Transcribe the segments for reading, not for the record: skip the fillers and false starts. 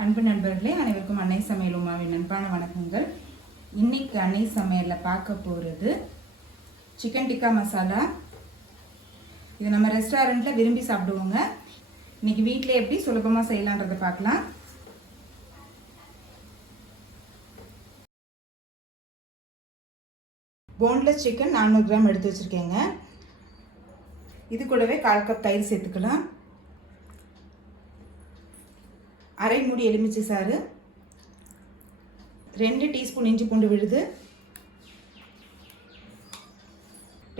அன்பு நண்பர்களே, அனைவருக்கும் அன்னை சமையல் உமாவின் அன்பான வணக்கங்கள். இன்னைக்கு அன்னை சமையலில் பார்க்க போகிறது சிக்கன் டிக்கா மசாலா. இது நம்ம ரெஸ்டாரண்ட்டில் விரும்பி சாப்பிடுவோங்க. இன்னைக்கு வீட்டில் எப்படி சுலபமாக செய்யலான்றதை பார்க்கலாம். போன்லெஸ் சிக்கன் 400 கிராம் எடுத்து வச்சுருக்கேங்க. இது கூடவே 1/4 கப் தயிர் சேர்த்துக்கலாம். அரை மூடி எலுமிச்சை சாறு, 2 டீஸ்பூன் இஞ்சி பூண்டு விழுது,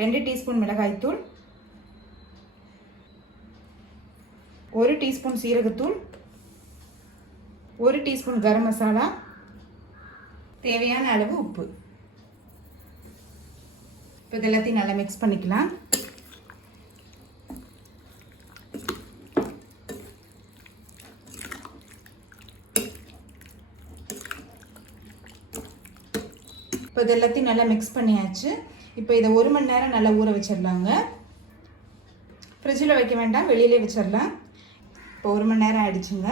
2 டீஸ்பூன் மிளகாய்த்தூள், 1 டீஸ்பூன் சீரகத்தூள், 1 டீஸ்பூன் கரம் மசாலா, தேவையான அளவு உப்பு. இப்போ இது எல்லாத்தையும் நல்லா மிக்ஸ் பண்ணிக்கலாம். இப்போ இது எல்லாத்தையும் நல்லா மிக்ஸ் பண்ணியாச்சு. இப்போ இதை 1 மணி நேரம் நல்லா ஊற வச்சிடலாங்க. ஃப்ரிட்ஜில் வைக்க வேண்டாம், வெளியிலே வச்சிடலாம். இப்போ 1 மணி நேரம் ஆயிடுச்சுங்க.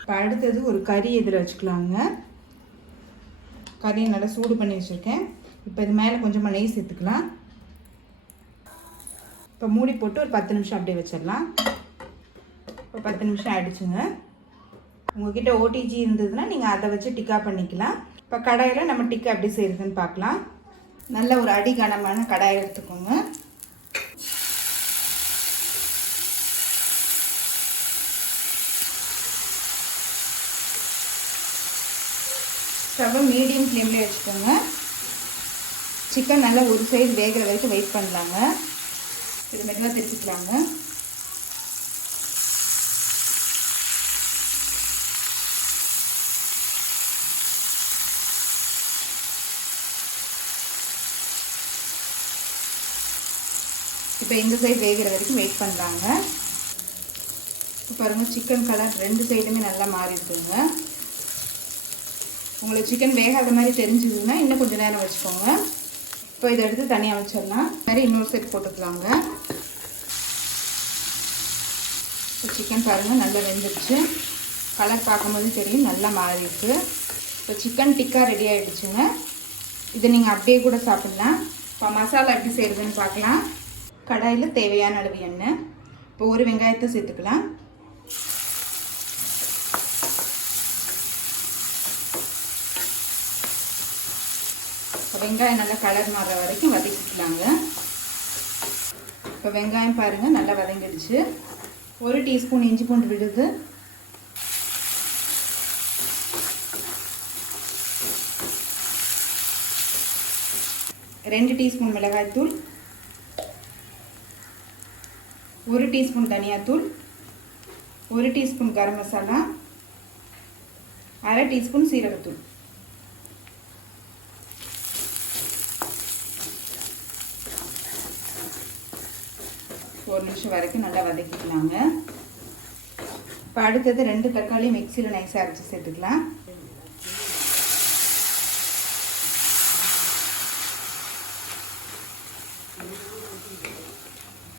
இப்போ அடுத்தது ஒரு கறி இதில் வச்சுக்கலாங்க. கறியை நல்லா சூடு பண்ணி வச்சுருக்கேன். இப்போ இது மேலே கொஞ்சமாக நெய் சேர்த்துக்கலாம். இப்போ மூடி போட்டு ஒரு 10 நிமிஷம் அப்படியே வச்சிடலாம். இப்போ 10 நிமிஷம் ஆயிடுச்சுங்க. உங்கள்கிட்ட ஓடிஜி இருந்ததுன்னா நீங்கள் அதை வச்சு டிக்கா பண்ணிக்கலாம். இப்போ கடாயில் நம்ம டிக்கா எப்படி செய்கிறதுன்னு பார்க்கலாம். நல்ல ஒரு அடிகனமான கடாயை எடுத்துக்கோங்க. ஸ்டவ்வை மீடியம் ஃப்ளேம்லேயே வச்சுக்கோங்க. சிக்கன் நல்லா ஒரு சைடு வேகிற வரைக்கும் வெயிட் பண்ணலாங்க. இது மெதுவாக திருப்பிக்கலாங்க. இப்போ இந்த சைடு வேகிற வரைக்கும் வெயிட் பண்ணலாங்க. இப்போ பாருங்கள், சிக்கன் கலர் 2 சைடுமே நல்லா மாறி இருக்குங்க. உங்களுக்கு சிக்கன் வேகாத மாதிரி தெரிஞ்சதுன்னா இன்னும் கொஞ்சம் நேரம் வச்சுக்கோங்க. இப்போ இதை எடுத்து தனியாக வச்சிடலாம். மாதிரி இன்னொரு செட் போட்டுக்கலாங்க. இப்போ சிக்கன் பாருங்கள் நல்லா வெந்துடுச்சு. கலர் பார்க்கும்போது தெரியும் நல்லா மாறி இருக்கு. இப்போ சிக்கன் டிக்கா ரெடி ஆகிடுச்சுங்க. இதை நீங்கள் அப்படியே கூட சாப்பிட்லாம். இப்போ மசாலா எப்படி செய்கிறதுன்னு பார்க்கலாம். கடாயில் தேவையான அளவு எண்ணெய். இப்போ ஒரு வெங்காயத்தை சேர்த்துக்கலாம். வெங்காயம் நல்லா கலர் மாறுற வரைக்கும் வதக்கிக்கலாங்க. இப்போ வெங்காயம் பாருங்கள் நல்லா வதங்கிடுச்சு. 1 டீஸ்பூன் இஞ்சி பூண்டு விழுது, 2 டீஸ்பூன் மிளகாய்த்தூள், 1 டீஸ்பூன் தனியாத்தூள், 1 டீஸ்பூன் கரம் மசாலா, அரை டீஸ்பூன் சீரகத்தூள். ஒரு நிமிஷம் வரைக்கும் நல்லா வதக்கிக்கலாங்க. இப்போ அடுத்தது 2 தக்காளி மிக்சியில் நைஸாக அரைச்சி சேர்த்துக்கலாம்.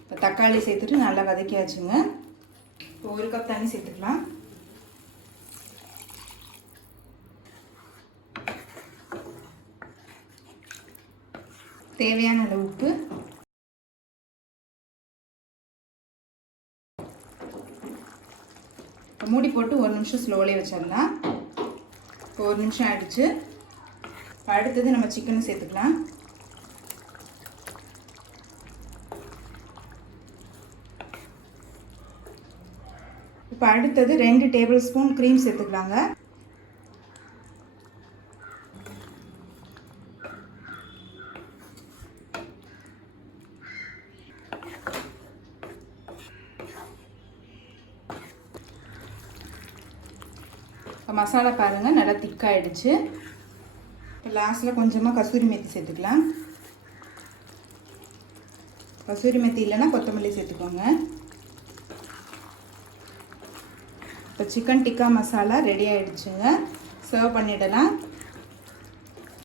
இப்போ தக்காளி சேர்த்துட்டு நல்லா வதக்கியாச்சுங்க. இப்போ 1 கப் தண்ணி சேர்த்துக்கலாம். தேவையான அளவு உப்பு. மூடி போட்டு 1 நிமிஷம் ஸ்லோவிலே வச்சிடலாம். இப்போ 1 நிமிஷம் ஆயிடுச்சு. அடுத்தது நம்ம சிக்கனை சேர்த்துக்கலாம். இப்போ அடுத்தது 2 டேபிள் ஸ்பூன் க்ரீம் சேர்த்துக்கலாங்க. மசாலா பாருங்கள் நல்லா திக்காயிடுச்சு. இப்போ லாஸ்ட்டில் கொஞ்சமாக கசூரி மெத்தி சேர்த்துக்கலாம். கசூரி மெத்தி இல்லைன்னா கொத்தமல்லி சேர்த்துக்கோங்க. இப்போ சிக்கன் டிக்கா மசாலா ரெடி ஆகிடுச்சுங்க. சர்வ் பண்ணிடலாம்.